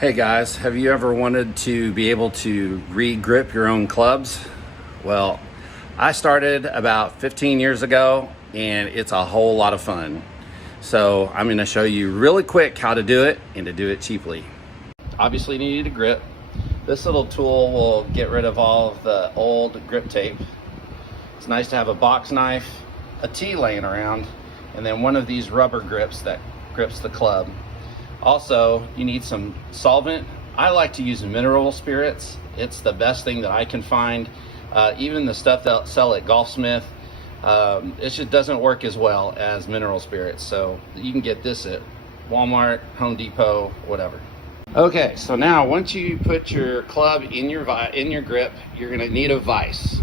Hey guys, have you ever wanted to be able to re-grip your own clubs? Well, I started about 15 years ago and it's a whole lot of fun. So I'm going to show you really quick how to do it and to do it cheaply. Obviously you need a grip. This little tool will get rid of all of the old grip tape. It's nice to have a box knife, a tee laying around, and then one of these rubber grips that grips the club. Also, you need some solvent. I like to use mineral spirits. It's the best thing that I can find. Even the stuff that sell at Golfsmith, it just doesn't work as well as mineral spirits. So you can get this at Walmart, Home Depot, whatever. Okay, so now once you put your club in your grip, you're gonna need a vise.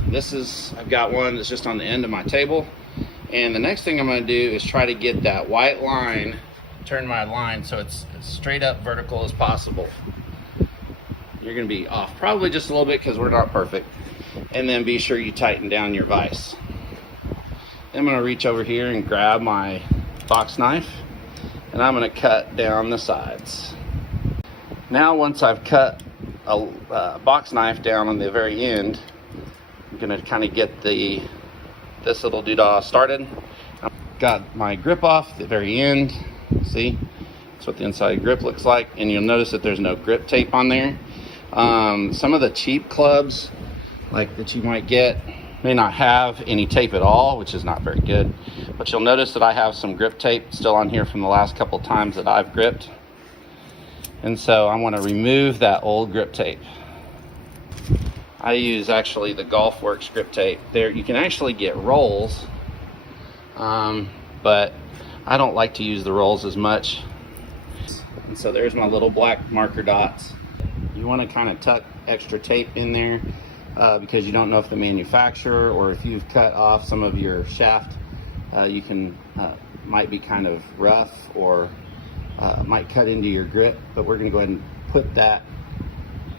I've got one that's just on the end of my table. And the next thing I'm gonna do is try to get that white line, turn my line so it's as straight up vertical as possible. You're gonna be off probably just a little bit because we're not perfect. And then be sure you tighten down your vise. I'm gonna reach over here and grab my box knife and I'm gonna cut down the sides. Now once I've cut a box knife down on the very end, I'm gonna kind of get this little doodah started. I've got my grip off the very end. See, that's what the inside grip looks like, and you'll notice that there's no grip tape on there. Some of the cheap clubs like that you might get may not have any tape at all, which is not very good, but you'll notice that I have some grip tape still on here from the last couple times that I've gripped, and so I want to remove that old grip tape. I use actually the GolfWorks grip tape. There you can actually get rolls, but I don't like to use the rolls as much. And so there's my little black marker dots. You want to kind of tuck extra tape in there because you don't know if the manufacturer or if you've cut off some of your shaft, you can might be kind of rough or might cut into your grip, but we're going to go ahead and put that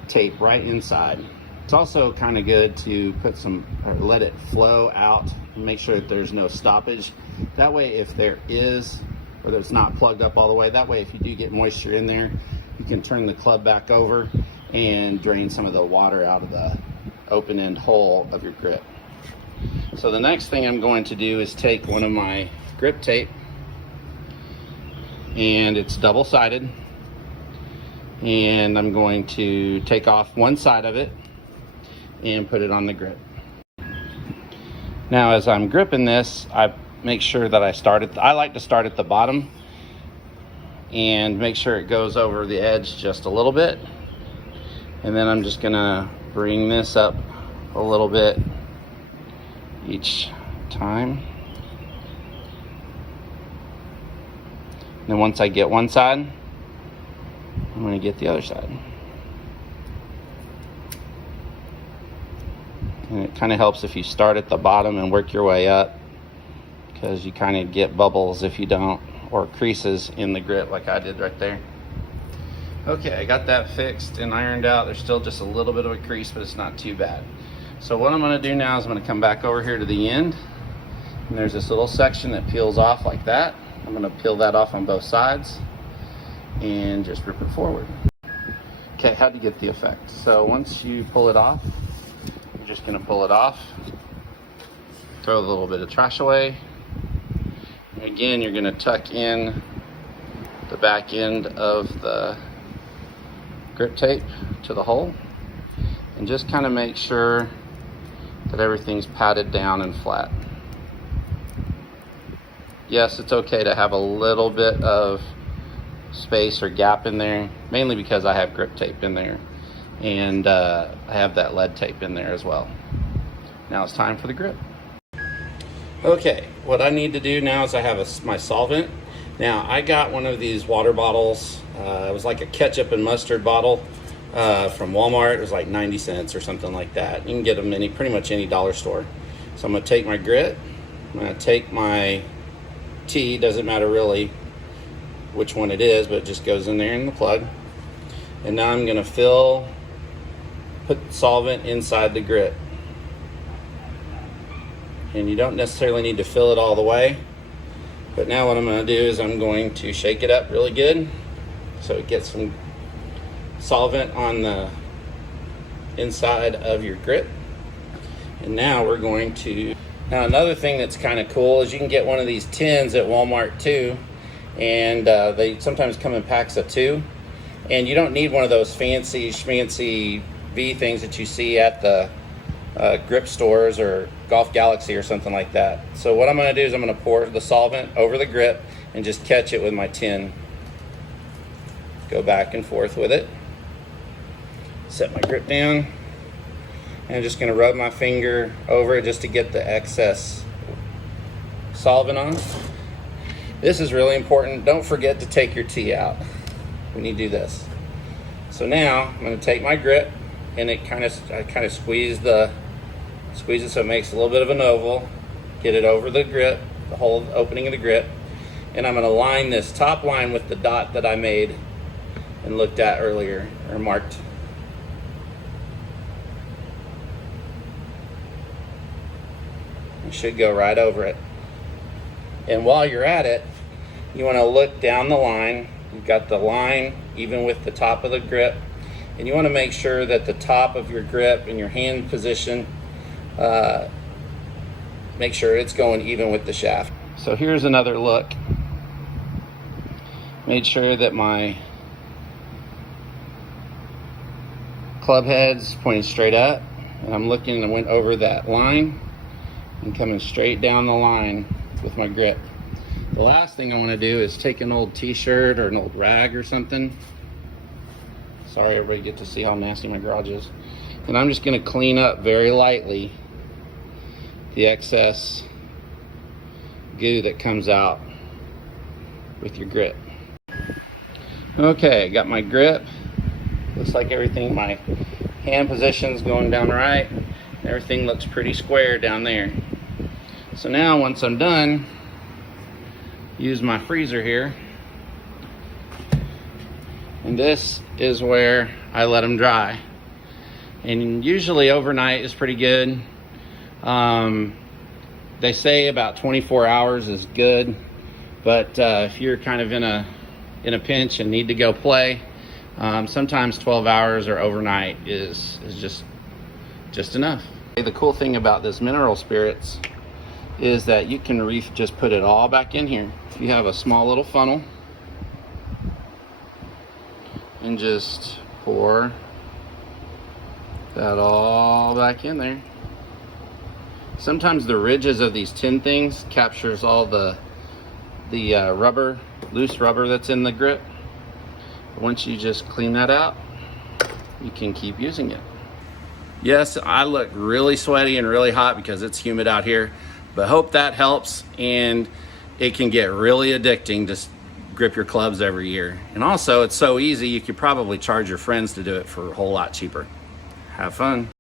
tape right inside. It's also kind of good to put some, or let it flow out and make sure that there's no stoppage. That way if there is, or that it's not plugged up all the way, that way if you do get moisture in there, you can turn the club back over and drain some of the water out of the open end hole of your grip. So the next thing I'm going to do is take one of my grip tape, and it's double-sided, and I'm going to take off one side of it and put it on the grip. Now as I'm gripping this, I make sure that I like to start at the bottom and make sure it goes over the edge just a little bit, and then I'm just gonna bring this up a little bit each time. And then once I get one side, I'm gonna get the other side. And it kind of helps if you start at the bottom and work your way up, because you kind of get bubbles if you don't, or creases in the grip like I did right there. Okay, I got that fixed and ironed out. There's still just a little bit of a crease, but it's not too bad. So what I'm going to do now is I'm going to come back over here to the end, and there's this little section that peels off like that. I'm going to peel that off on both sides and just rip it forward. Okay, how'd you get the effect? So once you pull it off, you're just going to pull it off, throw a little bit of trash away. And again, you're going to tuck in the back end of the grip tape to the hole and just kind of make sure that everything's patted down and flat. Yes, it's okay to have a little bit of space or gap in there, mainly because I have grip tape in there, and I have that lead tape in there as well. Now it's time for the grip. Okay, what I need to do now is I have my solvent. Now I got one of these water bottles. It was like a ketchup and mustard bottle from Walmart. It was like 90 cents or something like that. You can get them pretty much any dollar store. So I'm gonna take my grit, I'm gonna take my tee, doesn't matter really which one it is, but it just goes in there in the plug. And now I'm gonna put solvent inside the grit. And you don't necessarily need to fill it all the way, but now what I'm going to do is I'm going to shake it up really good so it gets some solvent on the inside of your grip. And now we're going to, now another thing that's kind of cool is you can get one of these tins at Walmart too, and they sometimes come in packs of 2, and you don't need one of those fancy schmancy V things that you see at the grip stores or Golf Galaxy or something like that. So what I'm going to do is I'm going to pour the solvent over the grip and just catch it with my tin. Go back and forth with it. Set my grip down. And I'm just going to rub my finger over it just to get the excess solvent on. This is really important. Don't forget to take your tee out when you do this. So now I'm going to take my grip, and I kind of squeeze it so it makes a little bit of an oval. Get it over the grip, the whole opening of the grip, and I'm going to line this top line with the dot that I made and looked at earlier, or marked. It should go right over it. And while you're at it, you want to look down the line. You've got the line even with the top of the grip, and you want to make sure that the top of your grip and your hand position, make sure it's going even with the shaft. So here's another look. Made sure that my club head's pointing straight up, and I'm looking and went over that line and coming straight down the line with my grip. The last thing I want to do is take an old t-shirt or an old rag or something. Sorry everybody get to see how nasty my garage is. And I'm just going to clean up very lightly the excess goo that comes out with your grip. Okay, got my grip. Looks like everything, my hand position's going down right. Everything looks pretty square down there. So now once I'm done, use my freezer here. And this is where I let them dry. And usually overnight is pretty good. They say about 24 hours is good, but if you're kind of in a pinch and need to go play, sometimes 12 hours or overnight is just enough. The cool thing about this mineral spirits is that you can just put it all back in here. You have a small little funnel and just pour that all back in there. Sometimes the ridges of these tin things captures all the rubber, loose rubber that's in the grip. Once you just clean that out, you can keep using it. Yes, I look really sweaty and really hot because it's humid out here, but hope that helps. And it can get really addicting to grip your clubs every year. And also, it's so easy, you could probably charge your friends to do it for a whole lot cheaper. Have fun.